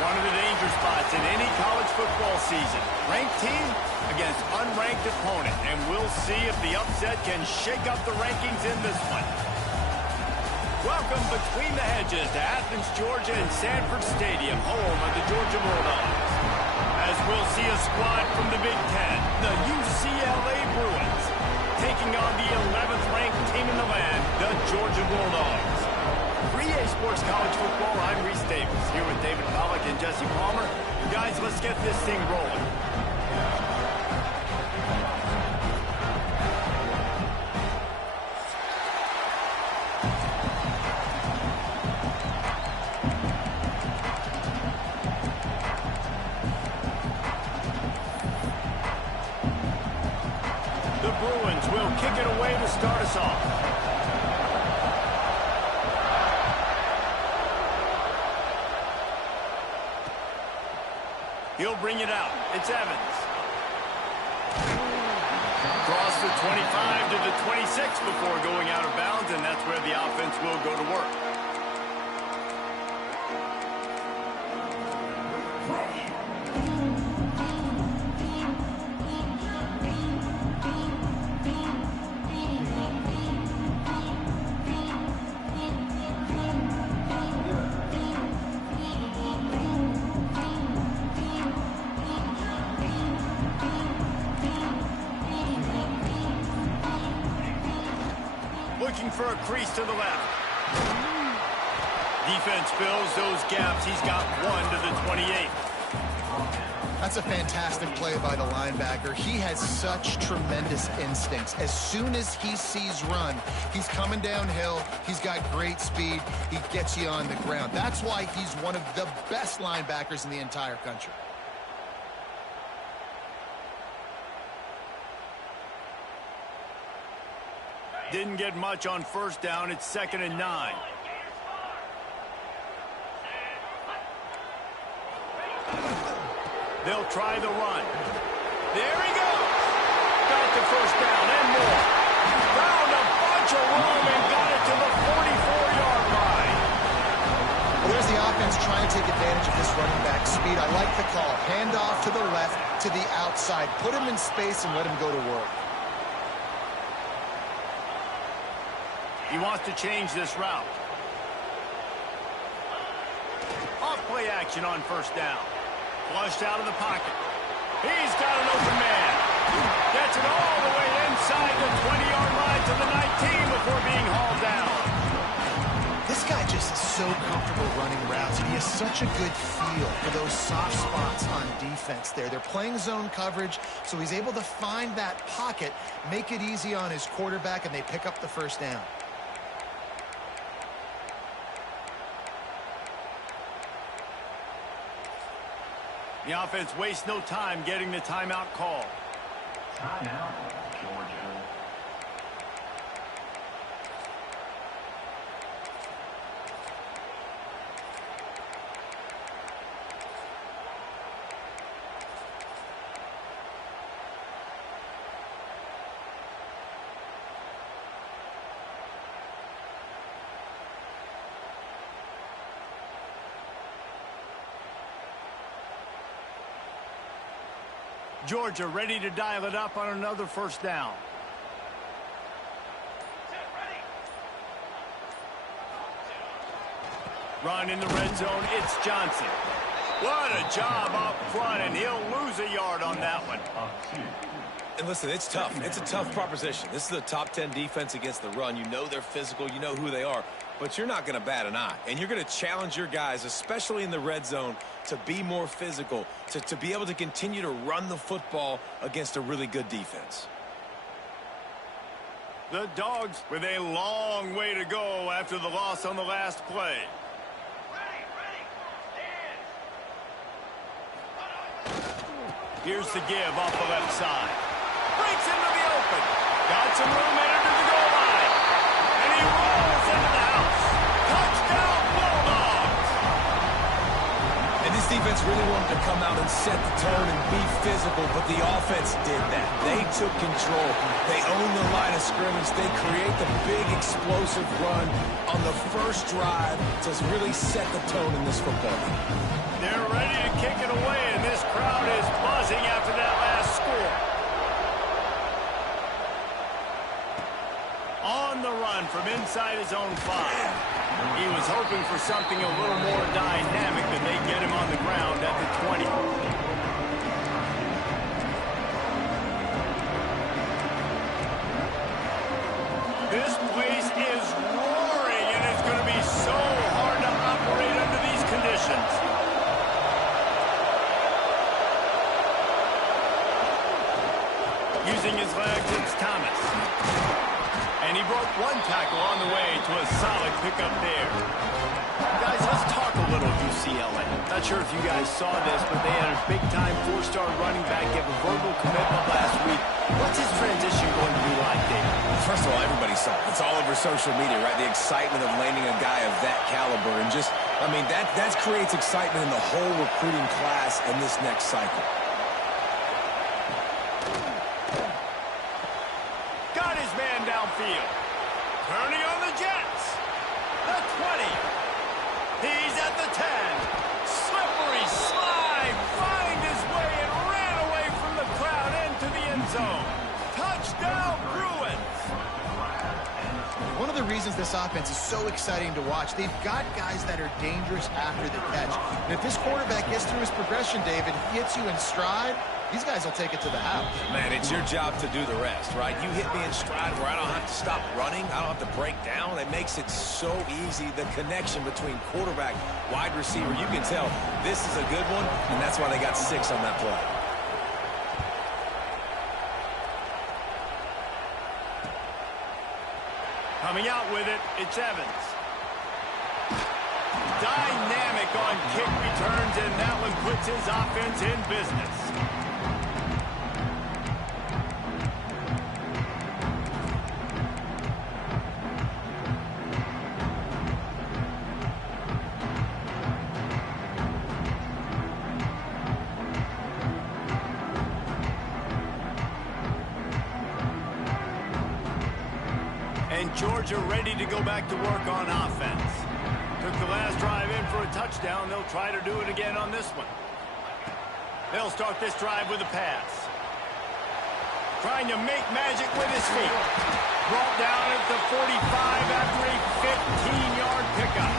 One of the danger spots in any college football season. Ranked team against unranked opponent. And we'll see if the upset can shake up the rankings in this one. Welcome between the hedges to Athens, Georgia and Sanford Stadium, home of the Georgia Bulldogs. As we'll see a squad from the Big Ten, the UCLA Bruins, taking on the 11th ranked team in the land, the Georgia Bulldogs. 3A Sports College Football, I'm Reese Davis, here with David Pollack and Jesse Palmer. Guys, let's get this thing rolling. The Bruins will kick it away to start us off. He'll bring it out. It's Evans. Cross the 25 to the 26 before going out of bounds, and that's where the offense will go to work. Looking for a crease to the left. Defense fills those gaps. He's got one to the 28. That's a fantastic play by the linebacker. He has such tremendous instincts. As soon as he sees run, he's coming downhill. He's got great speed. He gets you on the ground. That's why he's one of the best linebackers in the entire country. Didn't get much on first down. It's 2nd and 9. They'll try the run. There he goes. Got the first down and more. Found a bunch of room and got it to the 44-yard line. Well, there's the offense trying to take advantage of this running back speed. I like the call. Hand off to the left, to the outside. Put him in space and let him go to work. He wants to change this route. Off play action on first down. Flushed out of the pocket. He's got an open man. Gets it all the way inside the 20-yard line to the 19 before being hauled down. This guy just is so comfortable running routes, and he has such a good feel for those soft spots on defense there. They're playing zone coverage, so he's able to find that pocket, make it easy on his quarterback, and they pick up the first down. The offense wastes no time getting the timeout call. Timeout, Georgia. Georgia ready to dial it up on another first down. Run in the red zone, it's Johnson. What a job up front, and he'll lose a yard on that one. And listen, it's tough. It's a tough proposition. This is a top 10 defense against the run. You know they're physical. You know who they are. But you're not going to bat an eye. And you're going to challenge your guys, especially in the red zone, to be more physical, to be able to continue to run the football against a really good defense. The Dogs with a long way to go after the loss on the last play. Here's the give off the left side. Breaks into the open. Got some room headed to the goal line. And he rolls into the house. Touchdown, Bulldogs! And this defense really wanted to come out and set the tone and be physical, but the offense did that. They took control. They owned the line of scrimmage. They create the big explosive run on the first drive to really set the tone in this football game. They're ready. from inside his own 5. He was hoping for something a little more dynamic than they get him on the ground at the 20. This place is roaring, and it's going to be so hard to operate under these conditions. Using his legs, it's Thomas. And he broke one tackle on the way to a solid pickup there. Guys, let's talk a little UCLA. Not sure if you guys saw this, but they had a big-time 4-star running back give a verbal commitment last week. What's his transition going to be like, David? First of all, everybody saw it. It's all over social media, right? The excitement of landing a guy of that caliber. And just, I mean, that creates excitement in the whole recruiting class in this next cycle. Got his man downfield. Turning on the Jets. The 20. He's at the 10. Slippery slide. Find his way and ran away from the crowd into the end zone. Touchdown, Bruins. One of the reasons this offense is so exciting to watch, they've got guys that are dangerous after the catch. And if this quarterback gets through his progression, David, he hits you in stride, these guys will take it to the house. Man, it's your job to do the rest, right? You hit me in stride where I don't have to stop running. I don't have to break down. It makes it so easy. The connection between quarterback, wide receiver, you can tell this is a good one, and that's why they got 6 on that play. Coming out with it, it's Evans. Dynamic on kick returns, and that one puts his offense in business. And Georgia ready to go back to work on offense. Took the last drive in for a touchdown. They'll try to do it again on this one. They'll start this drive with a pass. Trying to make magic with his feet. Brought down at the 45 after a 15-yard pickup.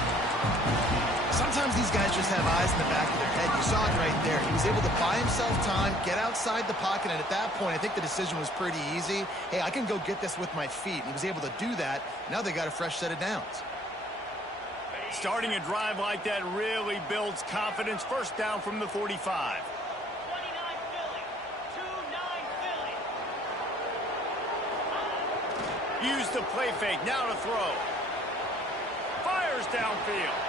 Sometimes these guys just have eyes in the back of their head. You saw it right there. He was able to buy himself time, get outside the pocket, and at that point, I think the decision was pretty easy. Hey, I can go get this with my feet. He was able to do that. Now they got a fresh set of downs. Starting a drive like that really builds confidence. First down from the 45. 29 Philly. 2-9 Philly. Use the play fake. Now to throw. Fires downfield.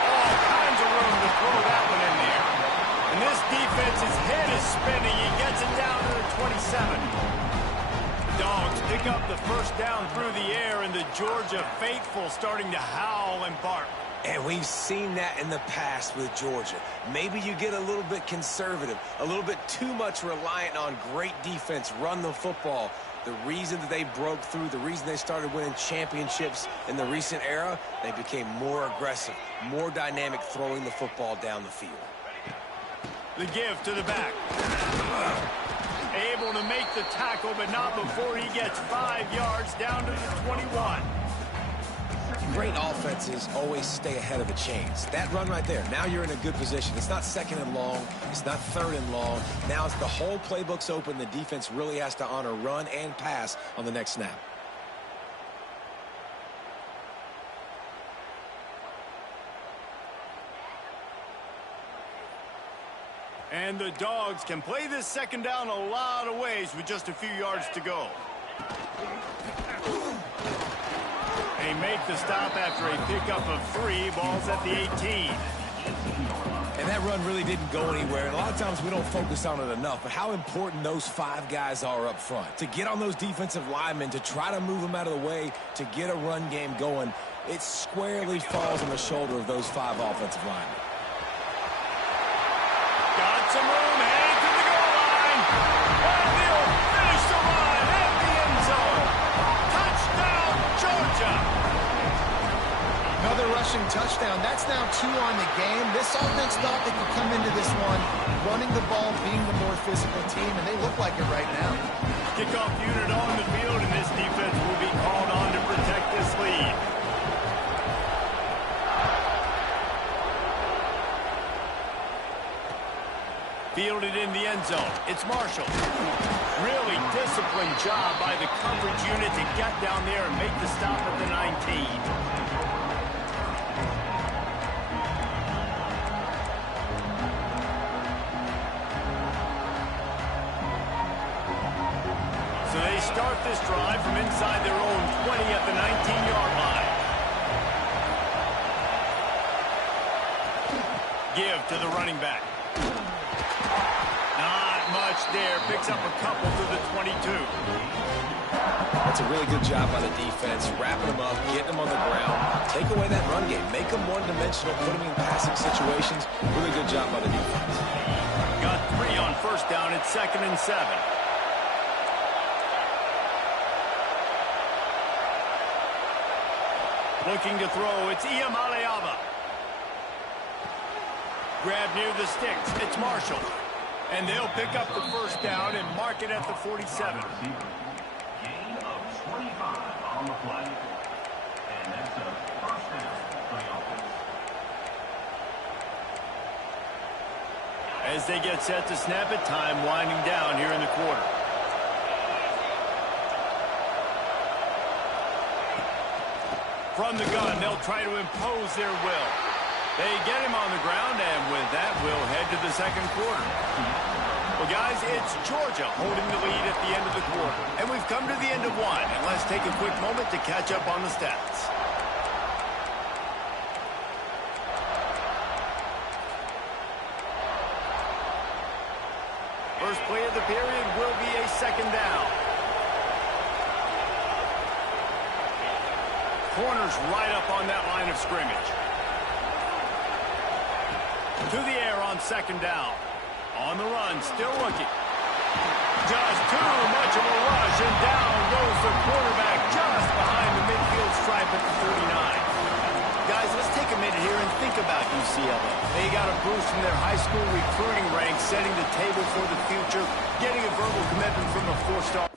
All kinds of room to throw that one in there. And this defense's head is spinning. He gets it down to the 27. Dogs pick up the first down through the air, and the Georgia faithful starting to howl and bark. And we've seen that in the past with Georgia. Maybe you get a little bit conservative, a little bit too much reliant on great defense, run the football. The reason that they broke through, the reason they started winning championships in the recent era, they became more aggressive, more dynamic throwing the football down the field. The give to the back. Able to make the tackle, but not before he gets 5 yards down to the 21. Great offenses always stay ahead of the chains. That run right there, now you're in a good position. It's not 2nd and long. It's not 3rd and long. Now it's the whole playbook's open. The defense really has to honor run and pass on the next snap. And the Dogs can play this second down a lot of ways with just a few yards to go. They make the stop after a pickup of 3. Ball's at the 18. And that run really didn't go anywhere. And a lot of times we don't focus on it enough. But how important those 5 guys are up front. To get on those defensive linemen, to try to move them out of the way, to get a run game going, it squarely falls on the shoulder of those 5 offensive linemen. Got some room, headed to the goal line. And he'll finish the line at the end zone. Touchdown, Georgia. Another rush rushing touchdown. That's now 2 on the game. This offense thought they could come into this one running the ball, being the more physical team, and they look like it right now. Kickoff unit on the field, and this defense will be called on to protect this lead. Fielded in the end zone. It's Marshall. Really disciplined job by the coverage unit to get down there and make the stop at the 19. So they start this drive from inside their own 20 at the 19-yard line. Give to the running back. Not much there. Picks up a couple to the 22. That's a really good job by the defense, wrapping them up, getting them on the ground. Take away that run game. Make them one-dimensional, put them in passing situations. Really good job by the defense. Got 3 on first down. It's 2nd and 7. Looking to throw. It's Iyamaleava. Grab near the sticks. It's Marshall. And they'll pick up the first down and mark it at the 47. Gain of 25 on the play. And that's a first down for the offense. As they get set to snap it, time winding down here in the quarter. From the gun, they'll try to impose their will. They get him on the ground, and with that, we'll head to the second quarter. Well, guys, it's Georgia holding the lead at the end of the quarter. And we've come to the end of one, and let's take a quick moment to catch up on the stats. First play of the period will be a second down. Corners right up on that line of scrimmage. To the air on second down. On the run, still looking. Just too much of a rush, and down goes the quarterback just behind the midfield stripe at the 39. Guys, let's take a minute here and think about UCLA. They got a boost from their high school recruiting ranks, setting the table for the future, getting a verbal commitment from a 4-star.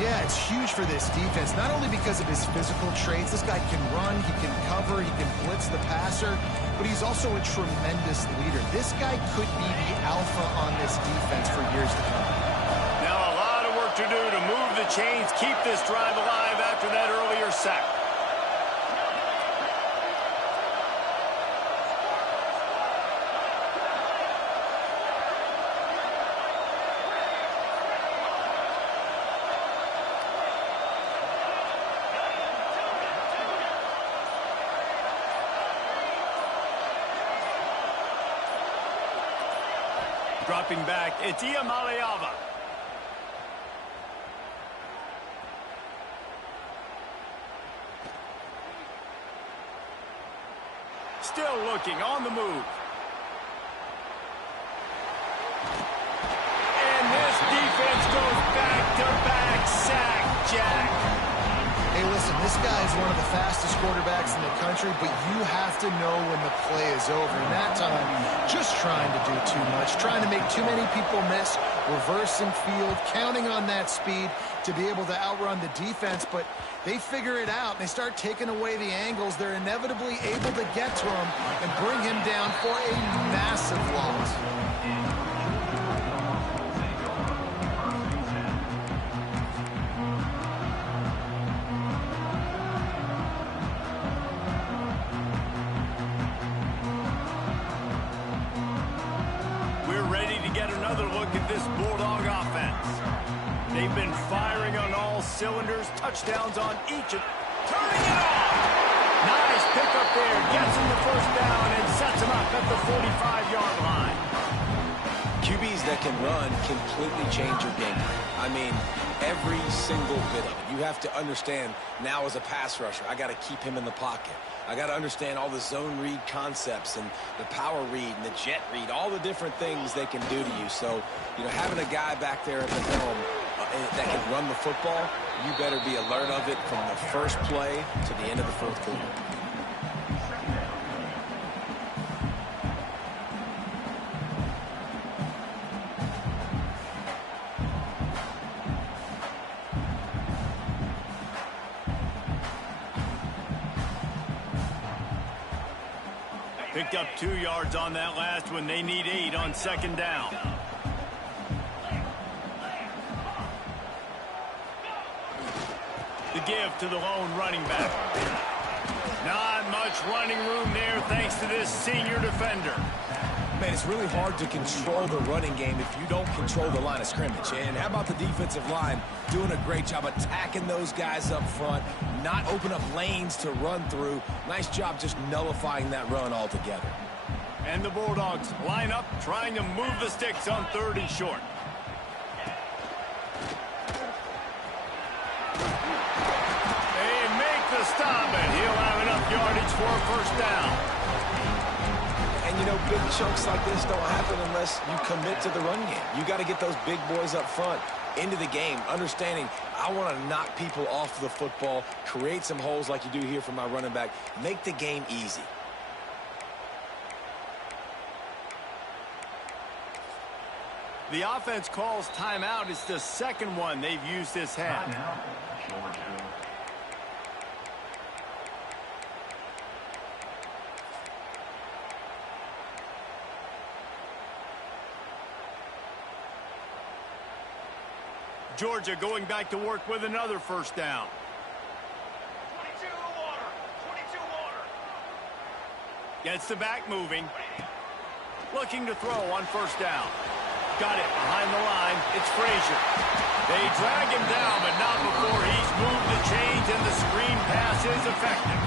Yeah, it's huge for this defense, not only because of his physical traits. This guy can run, he can cover, he can blitz the passer, but he's also a tremendous leader. This guy could be the alpha on this defense for years to come. Now a lot of work to do to move the chains, keep this drive alive after that earlier sack. Dropping back, it's Iyamaleava. Still looking, on the move. And this defense goes back-to-back sack, Jack. Hey, listen, this guy is one of the fastest quarterbacks in the country, but you have to know when the play is over. And that time, just trying to do too much, trying to make too many people miss, reversing field, counting on that speed to be able to outrun the defense. But they figure it out. They start taking away the angles. They're inevitably able to get to him and bring him down for a massive loss. They've been firing on all cylinders, touchdowns on each of... Turning it off! Nice pickup there, gets him the first down and sets him up at the 45-yard line. QBs that can run completely change your game. I mean, every single bit of it. You have to understand now as a pass rusher, I got to keep him in the pocket. I got to understand all the zone read concepts and the power read and the jet read, all the different things they can do to you. So, you know, having a guy back there at the helm that can run the football, you better be alert of it from the first play to the end of the fourth quarter. Picked up 2 yards on that last one. They need 8 on second down. The give to the lone running back. Not much running room there thanks to this senior defender. Man, it's really hard to control the running game if you don't control the line of scrimmage. And how about the defensive line doing a great job attacking those guys up front, not open up lanes to run through. Nice job just nullifying that run altogether. And the Bulldogs line up, trying to move the sticks on 3rd and short. They make the stop, and he'll have enough yardage for a first down. And, you know, big chunks like this don't happen unless you commit to the run game. You got to get those big boys up front into the game, understanding I want to knock people off the football, create some holes like you do here for my running back, make the game easy. The offense calls timeout. It's the second one they've used this half. Georgia going back to work with another first down. 22 water. 22 water. Gets the back moving. Looking to throw on first down. Got it behind the line. It's Frazier. They drag him down, but not before he's moved the chains and the screen pass is effective.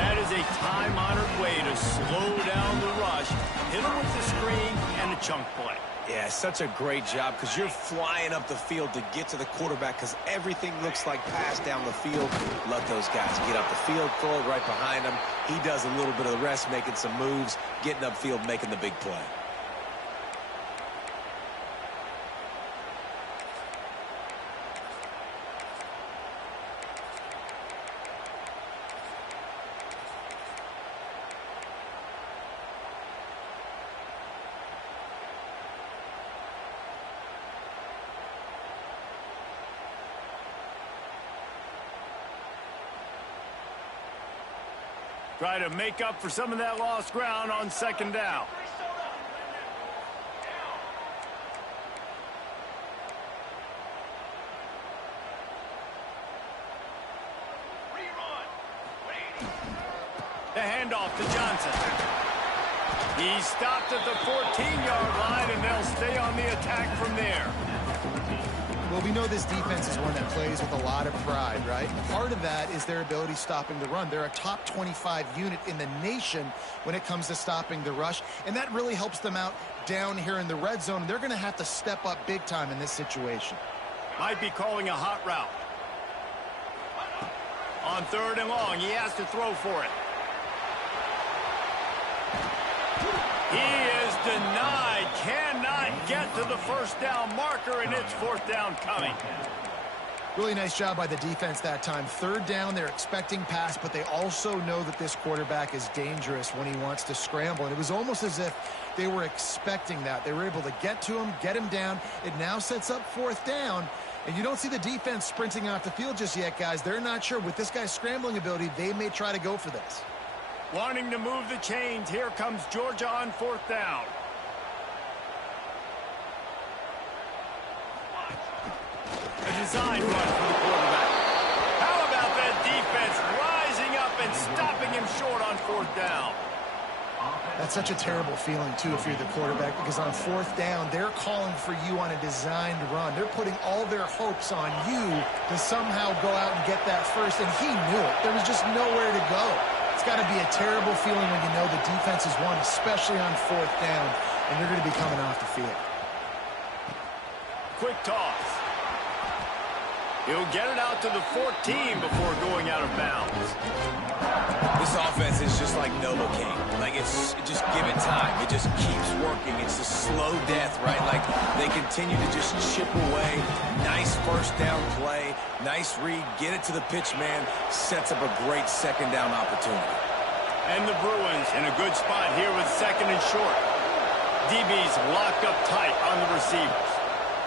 That is a time-honored way to slow down the rush. Hit him with the screen and a chunk play. Yeah, such a great job because you're flying up the field to get to the quarterback because everything looks like pass down the field. Let those guys get up the field, throw it right behind him. He does a little bit of the rest, making some moves, getting upfield, making the big play. Try to make up for some of that lost ground on second down. The handoff to Johnson. He stopped at the 14-yard line, and they'll stay on the attack from there. Well, we know this defense is one that plays with a lot of pride, right? Part of that is their ability stopping the run. They're a top 25 unit in the nation when it comes to stopping the rush, and that really helps them out down here in the red zone. They're going to have to step up big time in this situation. Might be calling a hot route. On 3rd and long, he has to throw for it. He is denied, cannot get to the first down marker, and it's 4th down coming. Really nice job by the defense that time. 3rd down, they're expecting pass, but they also know that this quarterback is dangerous when he wants to scramble. And it was almost as if they were expecting that. They were able to get to him, get him down. It now sets up 4th down. And you don't see the defense sprinting off the field just yet, guys. They're not sure. With this guy's scrambling ability, they may try to go for this. Wanting to move the chains, here comes Georgia on 4th down. A design run for the quarterback. How about that defense rising up and stopping him short on 4th down? That's such a terrible feeling, too, if you're the quarterback, because on 4th down, they're calling for you on a designed run. They're putting all their hopes on you to somehow go out and get that first, and he knew it. There was just nowhere to go. It's got to be a terrible feeling when you know the defense has won, especially on 4th down. and they're going to be coming off the field. Quick toss. He'll get it out to the 14 before going out of bounds. This offense is just like Novocaine. Like, just give it time. It just keeps working. It's a slow death, right? Like, they continue to just chip away. Nice first down play. Nice read. Get it to the pitch man. Sets up a great second down opportunity. And the Bruins in a good spot here with second and short. DB's locked up tight on the receivers.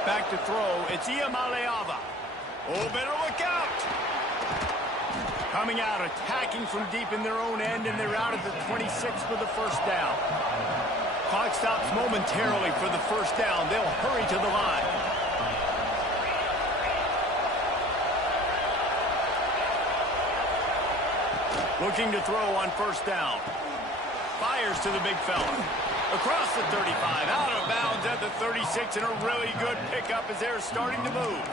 Back to throw. It's ȚʾɁɁ. Oh, better look out. Coming out, attacking from deep in their own end, and they're out at the 26 for the first down. Clock stops momentarily for the first down. They'll hurry to the line. Looking to throw on first down. Fires to the big fella. Across the 35, out of bounds at the 36, and a really good pickup as they're starting to move.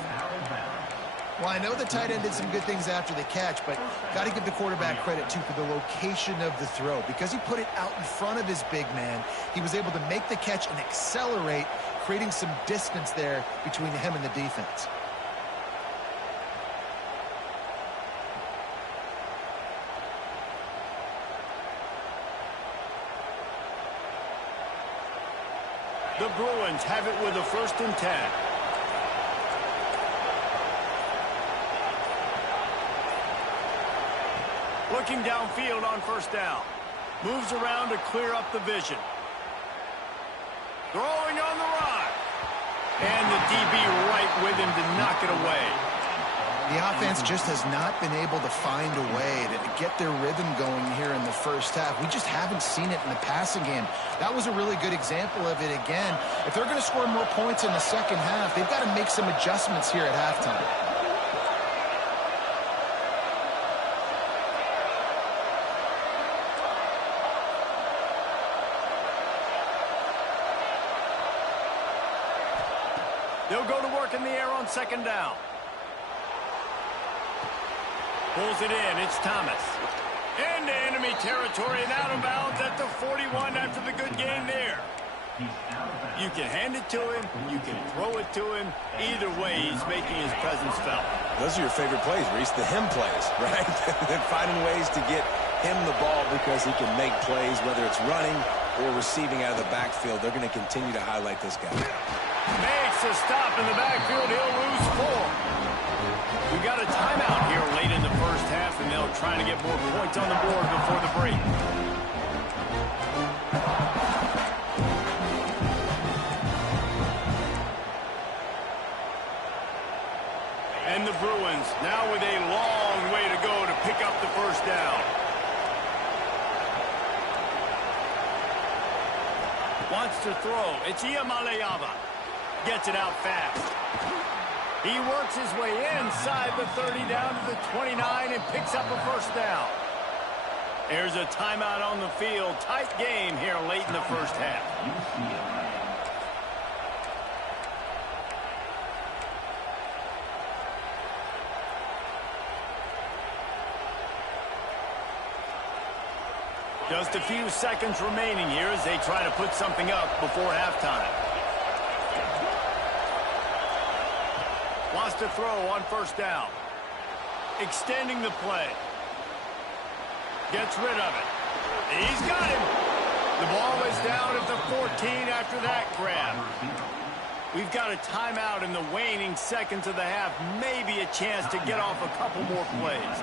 Well, I know the tight end did some good things after the catch, but got to give the quarterback credit, too, for the location of the throw. Because he put it out in front of his big man, he was able to make the catch and accelerate, creating some distance there between him and the defense. The Bruins have it with a 1st and 10. Looking downfield on first down. Moves around to clear up the vision. Throwing on the run. And the DB right with him to knock it away. The offense just has not been able to find a way to get their rhythm going here in the first half. We just haven't seen it in the passing game. That was a really good example of it again. If they're going to score more points in the second half, they've got to make some adjustments here at halftime. They'll go to work in the air on second down. Pulls it in. It's Thomas. Into enemy territory and out of bounds at the 41 after the good gain there. You can hand it to him. You can throw it to him. Either way, he's making his presence felt. Those are your favorite plays, Reese, the him plays, right? Finding ways to get him the ball because he can make plays, whether it's running or receiving out of the backfield. They're going to continue to highlight this guy. Makes a stop in the backfield. He'll lose 4. We've got a timeout here late in the first half, and they'll try to get more points on the board before the break. And the Bruins now with a long way to go to pick up the first down. Wants to throw. It's ȚݴŁɁÐòန့. Gets it out fast. He works his way inside the 30 down to the 29 and picks up a first down. There's a timeout on the field. Tight game here late in the first half. Just a few seconds remaining here as they try to put something up before halftime. Wants to throw on first down. Extending the play. Gets rid of it. He's got him. The ball is down at the 14 after that grab. We've got a timeout in the waning seconds of the half. Maybe a chance to get off a couple more plays.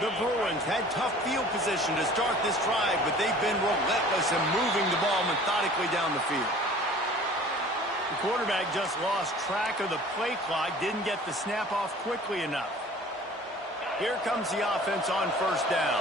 The Bruins had tough field position to start this drive, but they've been relentless in moving the ball methodically down the field. The quarterback just lost track of the play clock, didn't get the snap off quickly enough. Here comes the offense on first down.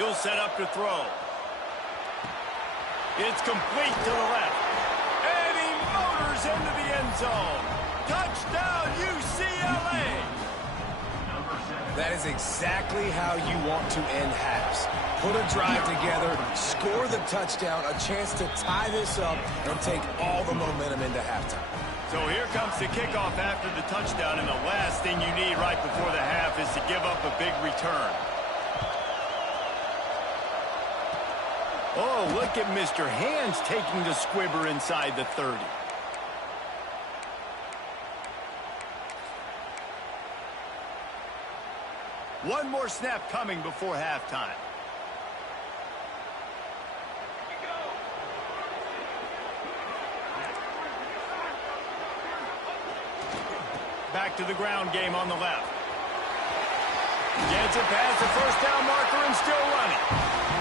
He'll set up to throw. It's complete to the left. And he motors into the end zone. Touchdown, UCLA! That is exactly how you want to end halves. Put a drive together, score the touchdown, a chance to tie this up, and take all the momentum into halftime. So here comes the kickoff after the touchdown, and the last thing you need right before the half is to give up a big return. Oh, look at Mr. Hands taking the squibber inside the 30. One more snap coming before halftime. Back to the ground game on the left. Gets it past the first down marker and still running.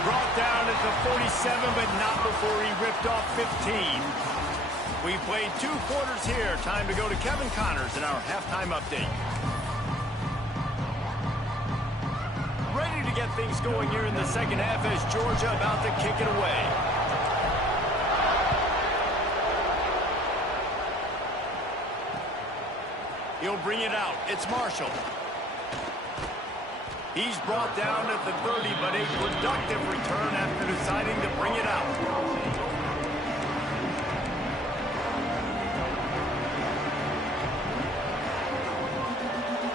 Brought down at the 47, but not before he ripped off 15. We played 2 quarters here. Time to go to Kevin Connors in our halftime update. Ready to get things going here in the second half as Georgia about to kick it away. He'll bring it out. It's Marshall. He's brought down at the 30, but a productive return after deciding to bring it out.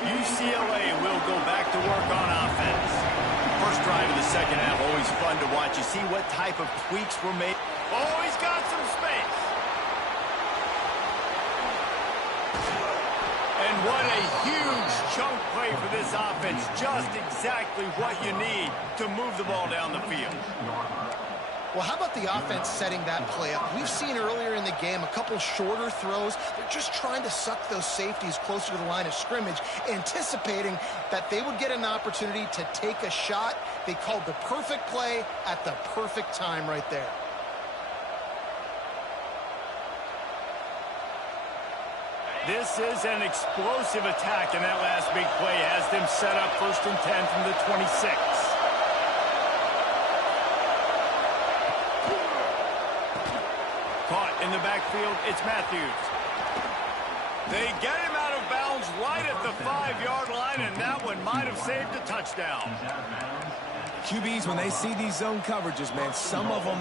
UCLA will go back to work on offense. First drive of the second half, always fun to watch. You see what type of tweaks were made. Oh, he's got some space. And what a huge chunk play for this offense. Just exactly what you need to move the ball down the field. Well, how about the offense setting that play up? We've seen earlier in the game a couple shorter throws. They're just trying to suck those safeties closer to the line of scrimmage, anticipating that they would get an opportunity to take a shot. They called the perfect play at the perfect time right there. This is an explosive attack, and that last big play has them set up 1st and 10 from the 26. Caught in the backfield, it's Matthews. They get him out of bounds right at the 5-yard line, and that one might have saved a touchdown. QBs, when they see these zone coverages, man, some of them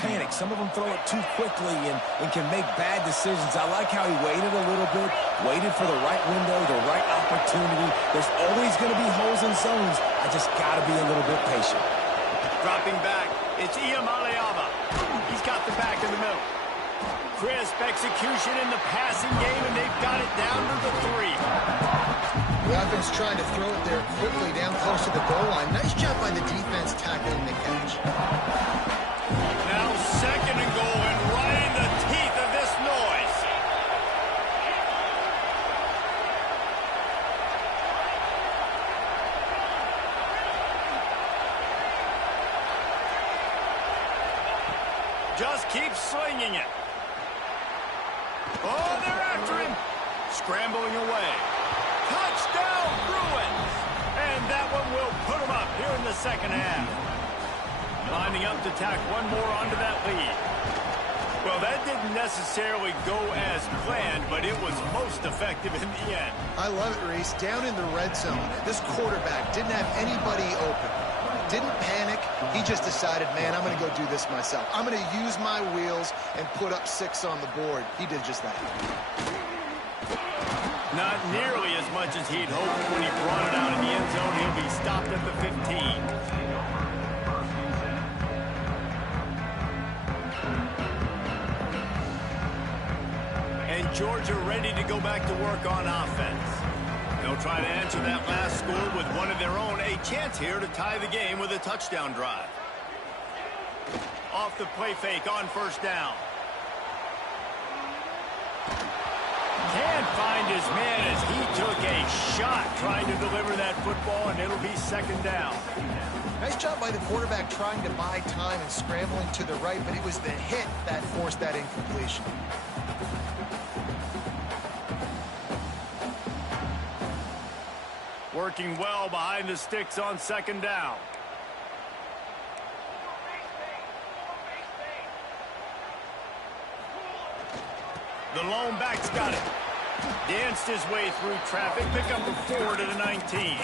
panic. Some of them throw it too quickly and can make bad decisions. I like how he waited a little bit, waited for the right window, the right opportunity. There's always going to be holes in zones. I just got to be a little bit patient. Dropping back, it's Iamaleava. He's got the back in the middle. Crisp execution in the passing game, and they've got it down to the 3. The offense trying to throw it there quickly down close to the goal line. Nice job by the defense tackling the catch. Now 2nd and goal, and right in the teeth of this noise. Just keep slinging it. Oh, they're after him. Scrambling away. Touchdown, Bruins! And that one will put them up here in the second half. Lining up to tack one more onto that lead. Well, that didn't necessarily go as planned, but it was most effective in the end. I love it, Reese. Down in the red zone, this quarterback didn't have anybody open. Didn't panic. He just decided, man, I'm going to go do this myself. I'm going to use my wheels and put up 6 on the board. He did just that. Not nearly as much as he'd hoped when he brought it out in the end zone. He'll be stopped at the 15. And Georgia ready to go back to work on offense. They'll try to answer that last score with one of their own. A chance here to tie the game with a touchdown drive. Off the play fake on 1st down. Can't find his man as he took a shot trying to deliver that football, and it'll be 2nd down. Nice job by the quarterback trying to buy time and scrambling to the right, but it was the hit that forced that incompletion. Working well behind the sticks on 2nd down. The lone back's got it. Danced his way through traffic. Pick up a 4 to the 19.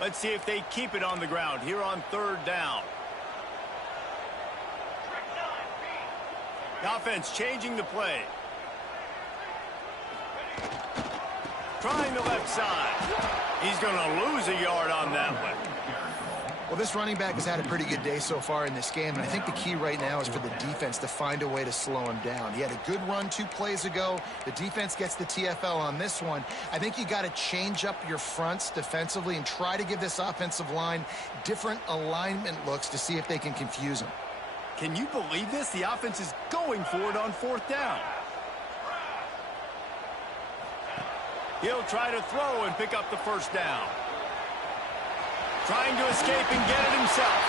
Let's see if they keep it on the ground here on 3rd down. The offense changing the play. Trying the left side. He's going to lose a yard on that one. Well, this running back has had a pretty good day so far in this game, and I think the key right now is for the defense to find a way to slow him down. He had a good run 2 plays ago. The defense gets the TFL on this one. I think you got to change up your fronts defensively and try to give this offensive line different alignment looks to see if they can confuse him. Can you believe this? The offense is going for it on 4th down. He'll try to throw and pick up the 1st down. Trying to escape and get it himself.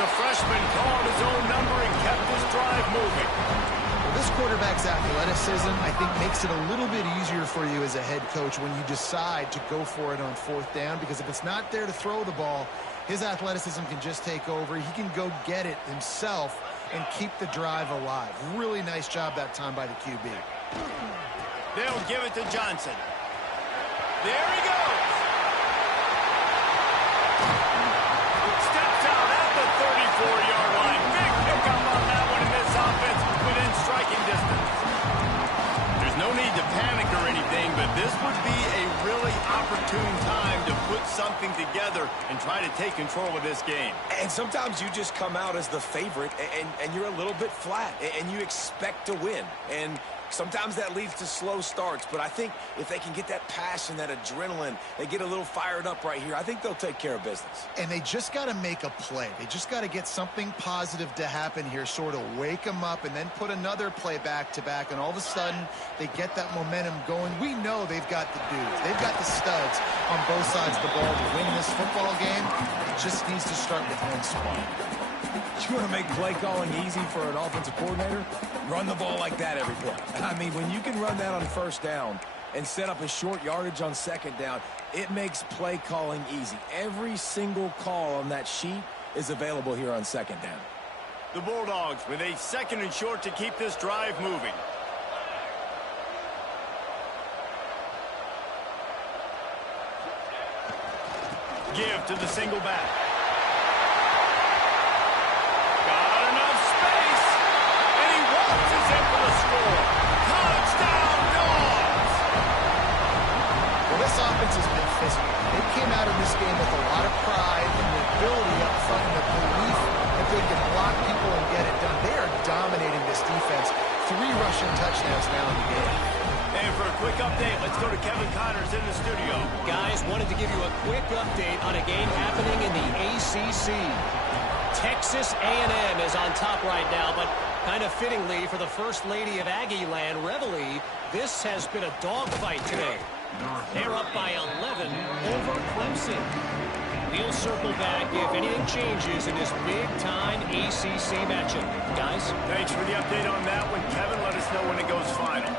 The freshman called his own number and kept his drive moving. Well, this quarterback's athleticism, I think, makes it a little bit easier for you as a head coach when you decide to go for it on 4th down, because if it's not there to throw the ball, his athleticism can just take over. He can go get it himself and keep the drive alive. Really nice job that time by the QB. They'll give it to Johnson. There he goes. Steps out at the 34-yard line. Big pickup on that one, and this offense within striking distance. There's no need to panic or anything, but this would be a really opportune time to put something together and try to take control of this game. And sometimes you just come out as the favorite, and you're a little bit flat, and you expect to win. And sometimes that leads to slow starts, but I think if they can get that passion, that adrenaline, they get a little fired up right here, I think they'll take care of business. And they just got to make a play. They just got to get something positive to happen here, sort of wake them up, and then put another play back-to-back, and all of a sudden they get that momentum going. We know they've got the dudes. They've got the studs on both sides of the ball to win this football game. It just needs to start with one spot. You want to make play calling easy for an offensive coordinator? Run the ball like that every play. I mean, when you can run that on 1st down and set up a short yardage on 2nd down, it makes play calling easy. Every single call on that sheet is available here on 2nd down. The Bulldogs with a 2nd and short to keep this drive moving. Give to the single back. This offense has been physical. They came out of this game with a lot of pride and the ability up front and the belief that they can block people and get it done. They are dominating this defense. 3 rushing touchdowns now in the game. And for a quick update, let's go to Kevin Connors in the studio. Guys, wanted to give you a quick update on a game happening in the ACC. Texas A&M is on top right now, but kind of fittingly for the First Lady of Aggie Land, Reveille, this has been a dogfight today. They're up by 11 over Clemson. We'll circle back if anything changes in this big-time ACC matchup. Guys? Thanks for the update on that one, Kevin. Let us know when it goes final.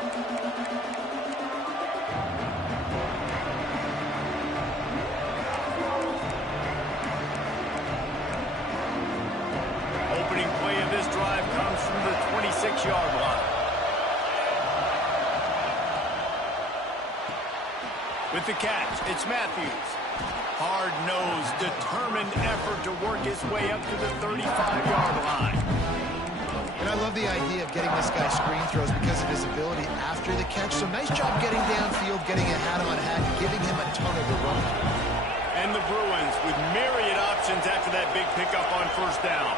Opening play of this drive comes from the 26-yard line. With the catch, it's Matthews. Hard-nosed, determined effort to work his way up to the 35-yard line. And I love the idea of getting this guy screen throws because of his ability after the catch. So nice job getting downfield, getting a hat-on-hat, giving him a ton of the run. And the Bruins with myriad options after that big pickup on 1st down.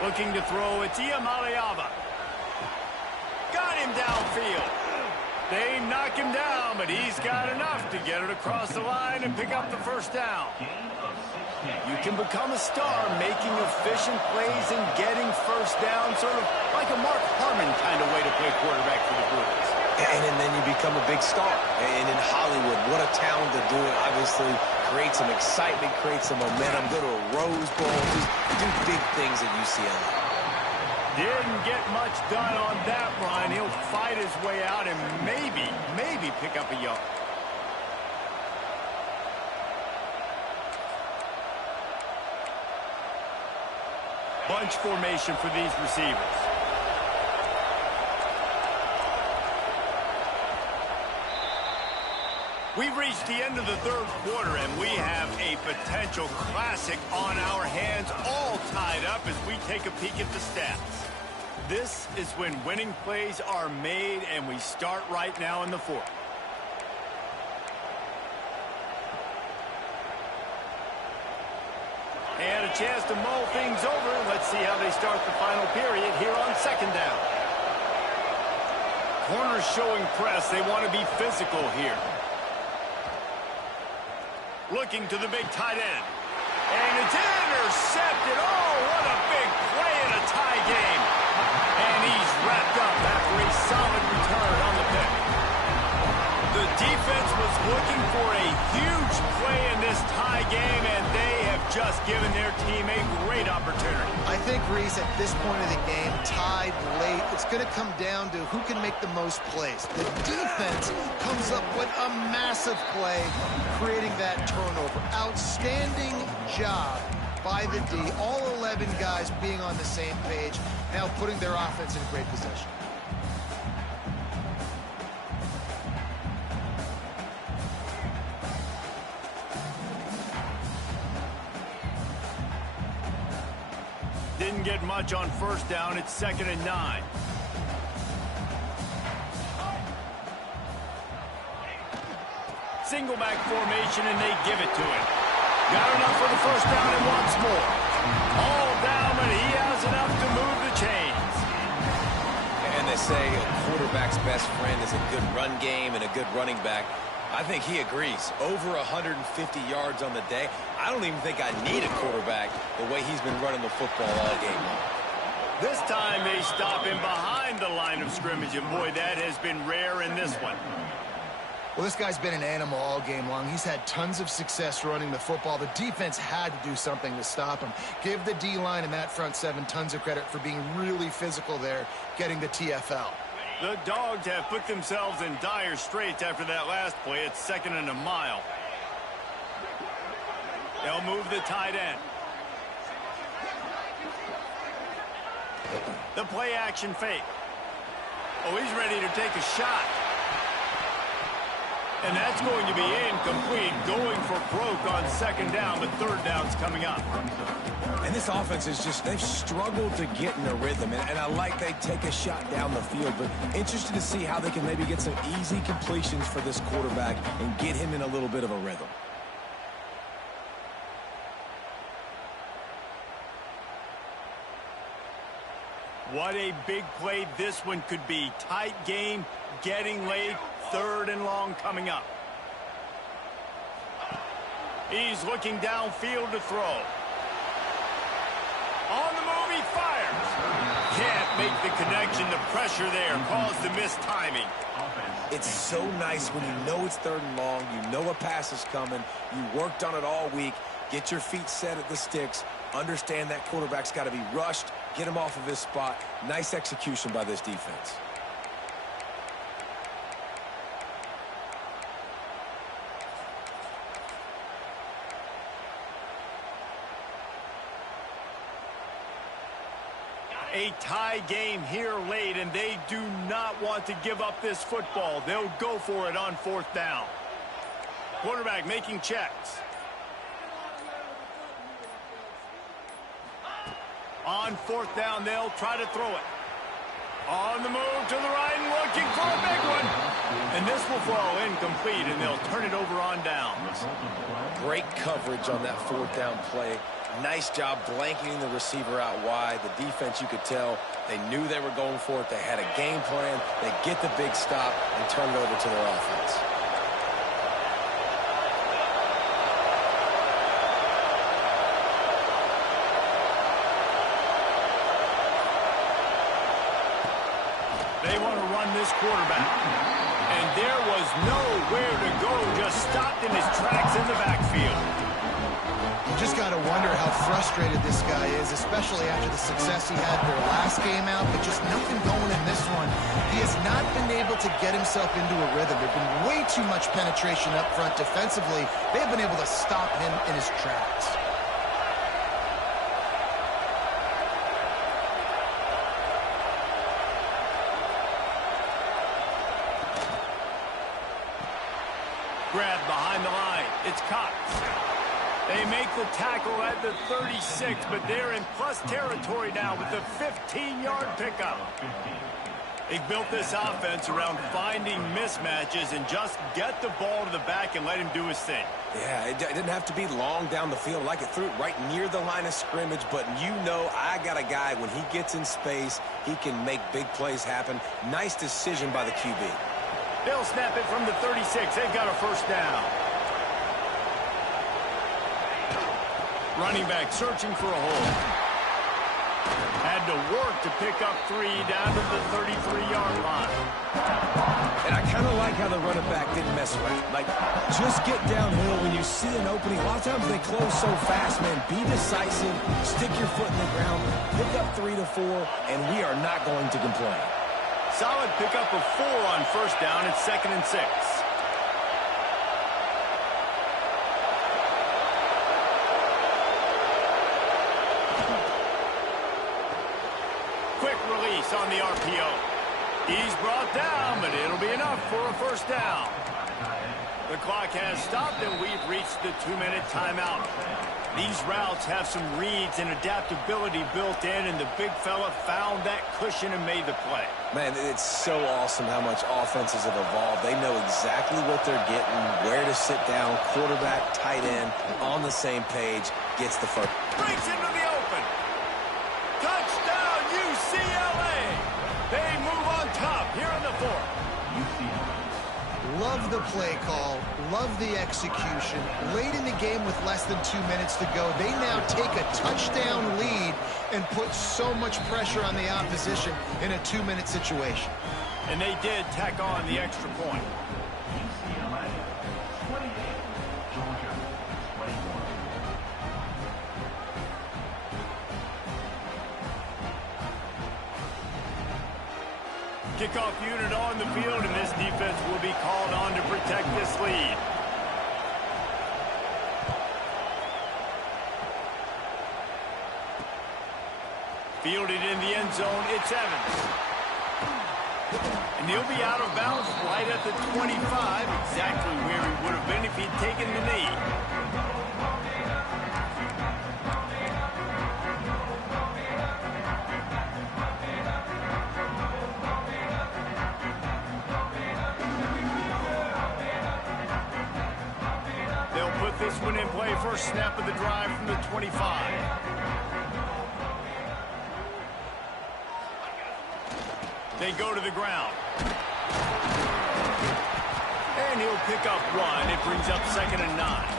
Looking to throw, it's Iamaleava. Got him downfield. They knock him down, but he's got enough to get it across the line and pick up the 1st down. You can become a star making efficient plays and getting 1st down, sort of like a Mark Harmon kind of way to play quarterback for the Bruins. And then you become a big star. And in Hollywood, what a talent to do it. Obviously, create some excitement, create some momentum, go to a Rose Bowl, just do big things at UCLA. Didn't get much done on that run. He'll fight his way out and maybe pick up a yard. Bunch formation for these receivers. We've reached the end of the third quarter, and we have a potential classic on our hands, all tied up as we take a peek at the stats. This is when winning plays are made, and we start right now in the fourth. And a chance to mull things over. Let's see how they start the final period here on second down. Corners showing press. They want to be physical here. Looking to the big tight end. And it's intercepted. Oh, what a big play in a tie game. And he's wrapped up after a solid return on the pick. The defense was looking for a huge play in this tie game, and they have just given their team a great opportunity. I think, Reese, at this point of the game, tied late, it's going to come down to who can make the most plays. The defense comes up with a massive play, creating that turnover. Outstanding job by the D. All 11 guys being on the same page, now putting their offense in great position. Didn't get much on first down. It's 2nd and 9. Single back formation, and they give it to him. Got enough for the first down and wants more. All down, but he has enough to move the chains. And they say a quarterback's best friend is a good run game and a good running back. I think he agrees. Over 150 yards on the day. I don't even think I need a quarterback the way he's been running the football all game long. This time they stop him behind the line of scrimmage, and boy, that has been rare in this one. Well, this guy's been an animal all game long. He's had tons of success running the football. The defense had to do something to stop him. Give the D-line and that front seven tons of credit for being really physical there, getting the TFL. The Dogs have put themselves in dire straits after that last play. It's 2nd and a mile. They'll move the tight end. The play action fake. Oh, he's ready to take a shot. And that's going to be incomplete, going for broke on 2nd down, but 3rd down's coming up. And this offense is just, they've struggled to get in a rhythm. And I like they take a shot down the field, but interested to see how they can maybe get some easy completions for this quarterback and get him in a little bit of a rhythm. What a big play this one could be. Tight game, getting late, 3rd and long coming up. He's looking downfield to throw. On the move, he fires. Can't make the connection. The pressure there caused the missed timing. It's so nice when you know it's 3rd and long, you know a pass is coming, you worked on it all week, get your feet set at the sticks, understand that quarterback's got to be rushed, get him off of his spot. Nice execution by this defense. A tie game here late, and they do not want to give up this football. They'll go for it on 4th down. Quarterback making checks. On 4th down, they'll try to throw it. On the move to the right and looking for a big one. And this will fall incomplete, and they'll turn it over on downs. Great coverage on that 4th down play. Nice job blanketing the receiver out wide. The defense, you could tell, they knew they were going for it. They had a game plan. They get the big stop and turn it over to their offense. They want to run this quarterback. And there was nowhere to go. Just stopped in his tracks in the backfield. You just got to wonder how frustrated this guy is, especially after the success he had their last game out, but just nothing going in this one. He has not been able to get himself into a rhythm. There's been way too much penetration up front defensively. They've been able to stop him in his tracks. Grab behind the line. It's Cox. They make the tackle at the 36, but they're in plus territory now with the 15-yard pickup. They built this offense around finding mismatches and just get the ball to the back and let him do his thing. Yeah, it didn't have to be long down the field. Like, it threw it right near the line of scrimmage, but you know I got a guy, when he gets in space, he can make big plays happen. Nice decision by the QB. They'll snap it from the 36. They've got a first down. Running back searching for a hole. Had to work to pick up 3 down to the 33-yard line. And I kind of like how the running back didn't mess around. Like, just get downhill when you see an opening. A lot of times they close so fast, man. Be decisive, stick your foot in the ground, pick up 3 to 4, and we are not going to complain. Solid pickup of 4 on first down. It's 2nd and 6. Quick release on the RPO. He's brought down, but it'll be enough for a first down. The clock has stopped, and we've reached the 2-minute timeout. These routes have some reads and adaptability built in, and the big fella found that cushion and made the play. Man, it's so awesome how much offenses have evolved. They know exactly what they're getting, where to sit down, quarterback, tight end, on the same page, gets the first. Breaks into the open. Touchdown, UCLA. They move on top here in the 4th. Love the play call, love the execution. Late in the game with less than 2 minutes to go, they now take a touchdown lead and put so much pressure on the opposition in a 2-minute situation. And they did tack on the extra point. UCLA 28, Georgia 21. Kickoff unit on the field, and this defense will be called on to protect this lead. Fielded in the end zone, it's Evans. And he'll be out of bounds right at the 25, exactly where he would have been if he'd taken the knee. This one in play, first snap of the drive from the 25. They go to the ground. And he'll pick up 1. It brings up 2nd and 9.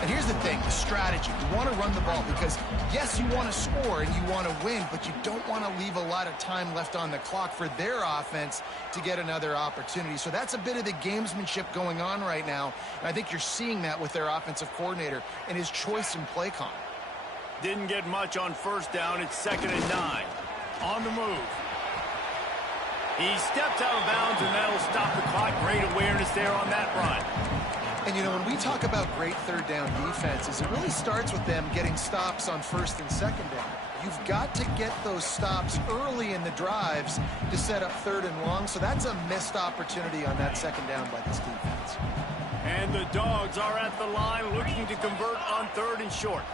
And here's the thing, the strategy. You want to run the ball because, yes, you want to score and you want to win, but you don't want to leave a lot of time left on the clock for their offense to get another opportunity. So that's a bit of the gamesmanship going on right now. And I think you're seeing that with their offensive coordinator and his choice in play call. Didn't get much on first down. It's 2nd and 9. On the move. He stepped out of bounds, and that'll stop the clock. Great awareness there on that run. And, you know, when we talk about great third down defenses, it really starts with them getting stops on first and second down. You've got to get those stops early in the drives to set up 3rd and long, so that's a missed opportunity on that 2nd down by this defense. And the Dogs are at the line looking to convert on 3rd and short.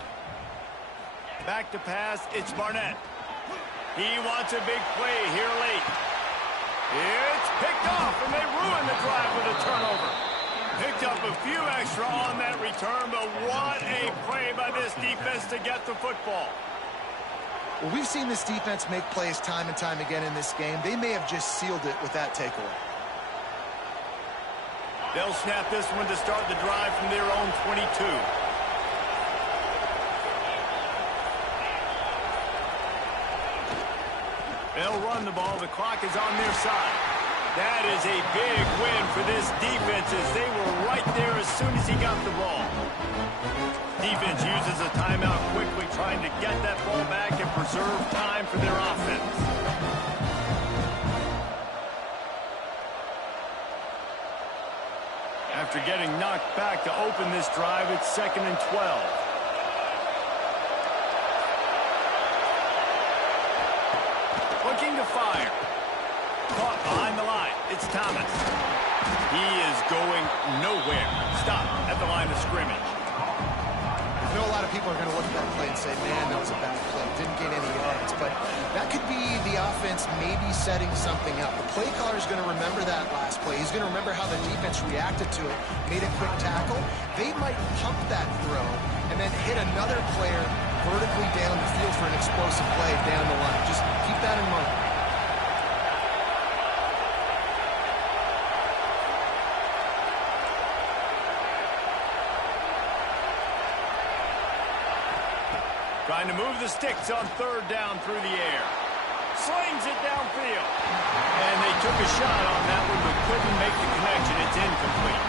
Back to pass, it's Barnett. He wants a big play here late. It's picked off, and they ruin the drive with a turnover. Picked up a few extra on that return, but what a play by this defense to get the football. Well, we've seen this defense make plays time and time again in this game. They may have just sealed it with that takeaway. They'll snap this one to start the drive from their own 22. They'll run the ball. The clock is on their side. That is a big win for this defense as they were right there as soon as he got the ball. Defense uses a timeout quickly, trying to get that ball back and preserve time for their offense. After getting knocked back to open this drive, it's 2nd and 12. Looking to fire. Caught behind the line. It's Thomas. He is going nowhere. Stop at the line of scrimmage. I know a lot of people are going to look at that play and say, man, that was a bad play. Didn't get any yards. But that could be the offense maybe setting something up. The play caller is going to remember that last play. He's going to remember how the defense reacted to it, made a quick tackle. They might pump that throw and then hit another player vertically down the field for an explosive play down the line. Just keep that in mind. Trying to move the sticks on 3rd down through the air. Slings it downfield. And they took a shot on that one, but couldn't make the connection. It's incomplete.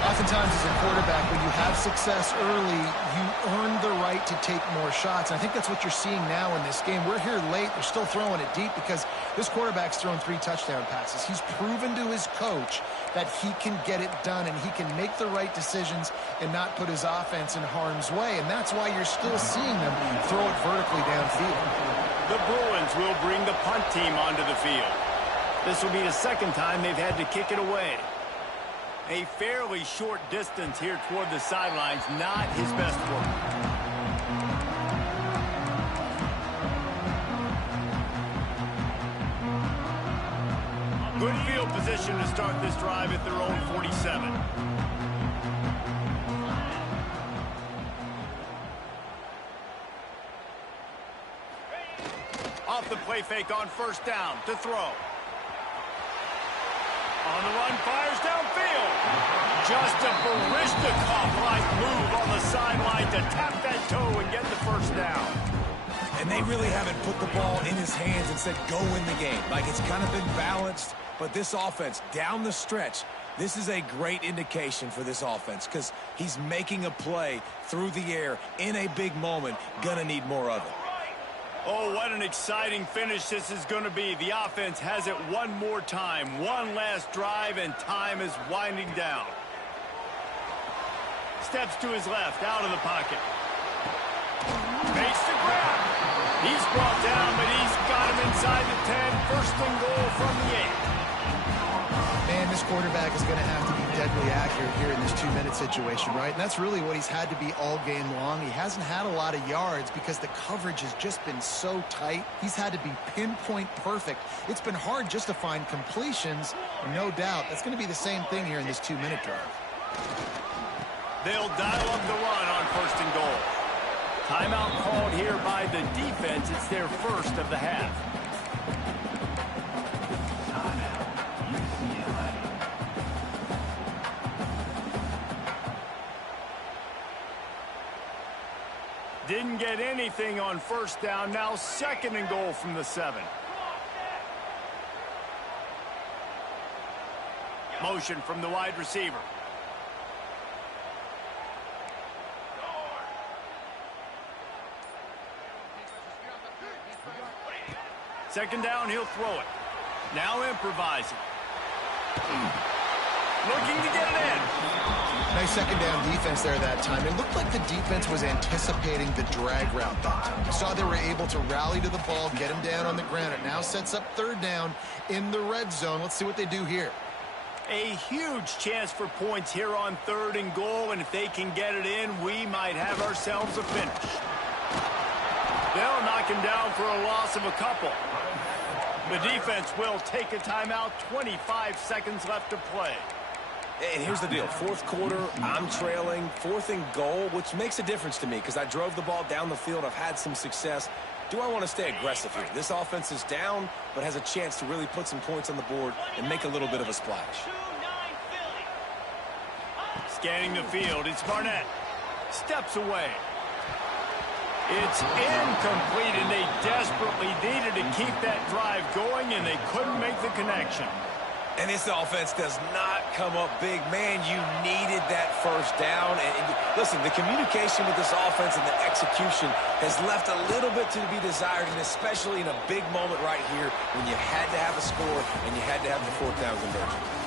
Oftentimes as a quarterback, when you have success early, you earn the right to take more shots. And I think that's what you're seeing now in this game. We're here late. They're still throwing it deep because this quarterback's thrown 3 touchdown passes. He's proven to his coach that he can get it done and he can make the right decisions and not put his offense in harm's way. And that's why you're still seeing them throw it vertically downfield. The Bruins will bring the punt team onto the field. This will be the 2nd time they've had to kick it away. A fairly short distance here toward the sidelines, not his best work. Good field position to start this drive at their own 47. Off the play fake on 1st down to throw. On the run, fires downfield. Just a Barishnikov-like move on the sideline to tap that toe and get the 1st down. And they really haven't put the ball in his hands and said, go win the game. Like, it's kind of been balanced, but this offense, down the stretch, this is a great indication for this offense because he's making a play through the air in a big moment. Gonna need more of it. Oh, what an exciting finish this is going to be. The offense has it one more time. One last drive, and time is winding down. Steps to his left, out of the pocket. Makes the grab. He's brought down, but he's got him inside the 10. 1st and goal from the 8. Man, this quarterback is going to have to be deadly accurate here in this 2-minute situation, right? And that's really what he's had to be all game long. He hasn't had a lot of yards because the coverage has just been so tight. He's had to be pinpoint perfect. It's been hard just to find completions, no doubt. That's going to be the same thing here in this 2-minute drive. They'll dial up the run on 1st and goal. Timeout called here by the defense. It's their 1st of the half. Didn't get anything on 1st down. Now 2nd and goal from the 7. Motion from the wide receiver. Second down, he'll throw it. Now improvising. Looking to get it in. Nice 2nd down defense there that time. It looked like the defense was anticipating the drag route that time. You saw they were able to rally to the ball, get him down on the ground. It now sets up 3rd down in the red zone. Let's see what they do here. A huge chance for points here on 3rd and goal, and if they can get it in, we might have ourselves a finish. They'll knock him down for a loss of a couple. The defense will take a timeout. 25 seconds left to play. And here's the deal. 4th quarter, I'm trailing. 4th and goal, which makes a difference to me because I drove the ball down the field. I've had some success. Do I want to stay aggressive here? This offense is down, but has a chance to really put some points on the board and make a little bit of a splash. Scanning the field, it's Barnett. Steps away. It's incomplete, and they desperately needed to keep that drive going, and they couldn't make the connection. And this offense does not come up big. Man, you needed that first down. And listen, the communication with this offense and the execution has left a little bit to be desired, and especially in a big moment right here when you had to have a score and you had to have the fourth down conversion.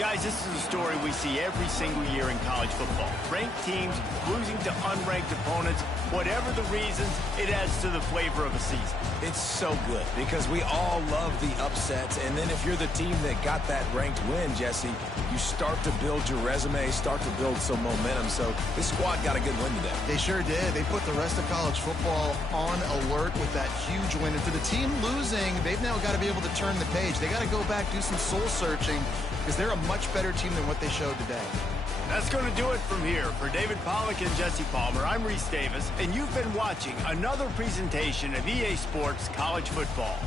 Guys, this is a story we see every single year in college football. Ranked teams losing to unranked opponents. Whatever the reasons, it adds to the flavor of a season. It's so good because we all love the upsets. And then if you're the team that got that ranked win, Jesse, you start to build your resume, start to build some momentum. So this squad got a good win today. They sure did. They put the rest of college football on alert with that huge win. And for the team losing, they've now got to be able to turn the page. They got to go back, do some soul searching, because they're a much better team than what they showed today. That's going to do it from here. For David Pollack and Jesse Palmer, I'm Reese Davis, and you've been watching another presentation of EA Sports College Football.